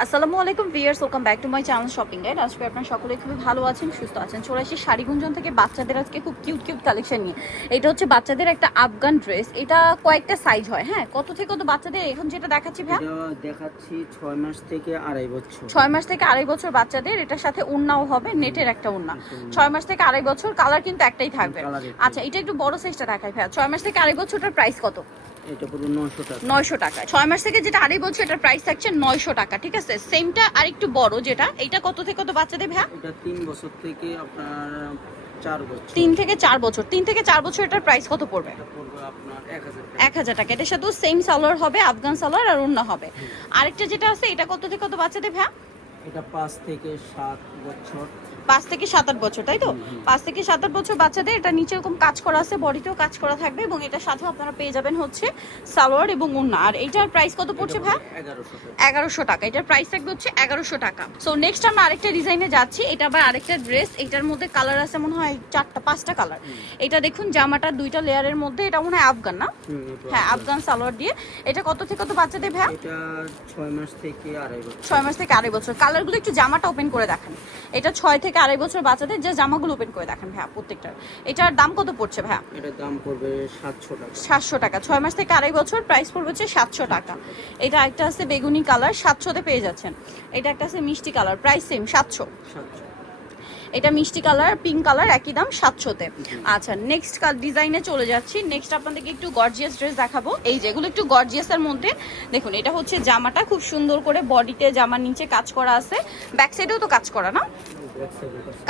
আসসালামু আলাইকুম viewers welcome back to my channel shopping guide. আজকে আপনার সকলে খুবই ভালো আছেন সুস্থ আছেন। চলে আসি শাড়ি গুঞ্জন থেকে বাচ্চাদের আজকে খুব কিউট কিউট কালেকশন নিয়ে। এটা হচ্ছে বাচ্চাদের একটা আফগান ড্রেস। এটা কয়েকটা সাইজ হয় হ্যাঁ? কত থেকে কত বাচ্চাদের? এখন যেটা দেখাচ্ছি এটা দেখাচ্ছি ছয় মাস থেকে আড়াই বছর। ছয় মাস থেকে আড়াই বছর বাচ্চাদের। এটার সাথে উন্নাও হবে নেটের একটা উন্না। ছয় মাস থেকে আড়াই বছর কালার কিন্তু একটাই থাকবে। আচ্ছা এটা একটু বড় সাইজটা দেখাই ভাইয়া। ছয় মাস থেকে আড়াই বছরটার প্রাইস কত? এটা পুরো টাকা। নয়শো টাকা। ছয় মাস থেকে যেটা আড়াই বছর এটার প্রাইস থাকছে নয়শো টাকা ঠিক আছে? সেমটা আর একটু বড় যেটা। এটা কত থেকে কত বাচ্চাদের ভাইয়া? এটা বছর থেকে আপনার বছর। থেকে চার বছর। তিন থেকে চার বছর এটার প্রাইস কত পড়বে? এক হাজার টাকা। এটার সাথেও সেম সালোয়ার হবে আফগান সালোয়ার আর অন্য হবে। আরেকটা যেটা আছে এটা কত থেকে কত বাচ্চাদের ভাইয়া? এটা পাঁচ থেকে সাত বছর। পাঁচ থেকে সাত আট বছর তাই তো? পাঁচ থেকে সাত আট বছর বাচ্চাদের এটা নিচে এরকম কাজ করা আছে বডিতেও কাজ করা থাকবে এবং এটার সাথে আপনারা পেয়ে যাবেন হচ্ছে সালোয়ার এবং উন্না আর এইটার প্রাইস কত পড়ছে ভাইয়া এগারোশো। টাকা। এটার প্রাইস থাকবে হচ্ছে এগারোশো টাকা। সো নেক্সট আমরা আরেকটা ডিজাইনে যাচ্ছি। এটা আবার আরেকটা ড্রেস এটার মধ্যে কালার আছে মনে হয় চারটা পাঁচটা কালার এটা দেখুন জামাটা দুইটা লেয়ারের মধ্যে। এটা মনে হয় আফগান না? হ্যাঁ আফগান সালোয়ার দিয়ে। এটা কত থেকে কত বাচ্চাদের এটা ছয় মাস থেকে আড়াই বছর। ছয় মাস থেকে আড়াই বছর। কালারগুলো একটু জামাটা ওপেন করে দেখান। এটা ছয় থেকে আড়াই বছর বাচ্চাদের যে জামাগুলো ওপেন করে দেখান ভ্যা প্রত্যেকটার। এটার দাম কত পড়ছে ভ্যা এটার দাম পড়বে সাতশো টাকা। সাতশো টাকা। ছয় মাস থেকে আড়াই বছর প্রাইস পড়বে হচ্ছে সাতশো টাকা। এটা একটা আছে বেগুনি কালার সাতশোতে পেয়ে যাচ্ছেন। এটা একটা আছে মিষ্টি কালার প্রাইস সেম সাতশো। সাতশো। এটা মিষ্টি কালার পিঙ্ক কালার একই দাম সাতশোতে। আচ্ছা নেক্সট ডিজাইনে চলে যাচ্ছি। নেক্সট আপনাদেরকে একটু গর্জিয়াস ড্রেস দেখাবো। এই যেগুলো একটু গর্জিয়াসের মধ্যে। দেখুন এটা হচ্ছে জামাটা। খুব সুন্দর করে বডিতে জামার নিচে কাজ করা আছে। ব্যাক সাইডেও তো কাজ করা না?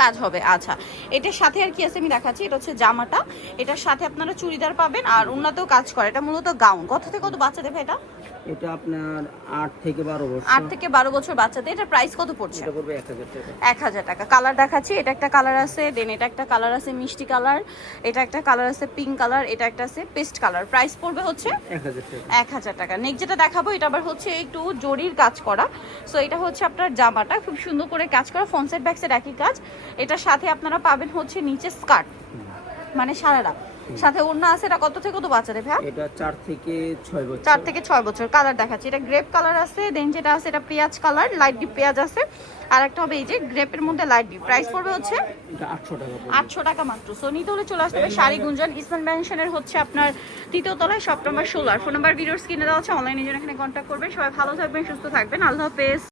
কাজ হবে আচ্ছা। এটার সাথে আর কি আছে আমি দেখাচ্ছি এটা হচ্ছে জামাটা। এটার সাথে আপনারা চুড়িদার পাবেন আর উন্নতেও কাজ করে। এটা মূলত গাউন। কত থেকে কত বাচ্চাদের ভাই এটা? এটা আপনার থেকে বারো বছর। আট থেকে বারো বছর বাচ্চাদের। প্রাইস কত পড়ছে? এটা পড়বে টাকা। কালার দেখাচ্ছি। এটা একটা কালার আছে দেন এটা একটা কালার আছে মিষ্টি কালার এটা একটা কালার আছে পিঙ্ক কালার এটা একটা আছে পেস্ট কালার প্রাইস পড়বে হচ্ছে এক হাজার টাকা। নেক্সট যেটা দেখাবো এটা আবার হচ্ছে একটু জরির কাজ করা। সো এটা হচ্ছে আপনার জামাটা। খুব সুন্দর করে কাজ করা। ফ্রন্ট সাইড ব্যাক সাইড একই কাজ। এটার সাথে আপনারা পাবেন হচ্ছে নিচে স্কার্ট মানে সারারা। সাথে অন্য আছে এটা কত থেকে কত বাচ্চাদের ভাই এটা চার থেকে ছয় বছর। চার থেকে ছয় বছর কালার দেখাচ্ছি। এটা গ্রেপ কালার আছে দেন যেটা আছে এটা পেঁয়াজ কালার লাইট ডিপ পেঁয়াজ আছে। আর একটা হবে এই যে গ্রেপের মধ্যে লাইট ডিপ। প্রাইস পড়বে হচ্ছে এটা আটশো টাকা পড়বে। আটশো টাকা মাত্র। সো নিতে হলে চলে আসতে হবে শাড়ি গুঞ্জন ইসলাম ম্যানশনের হচ্ছে আপনার তৃতীয় তলায় সব নম্বর ষোলো আর ফোন নাম্বার ভিডিওর স্ক্রিনে দেওয়া আছে অনলাইনে জন্য এখানে কন্ট্যাক্ট করবেন। সবাই ভালো থাকবেন সুস্থ থাকবেন। আল্লাহ হাফেজ।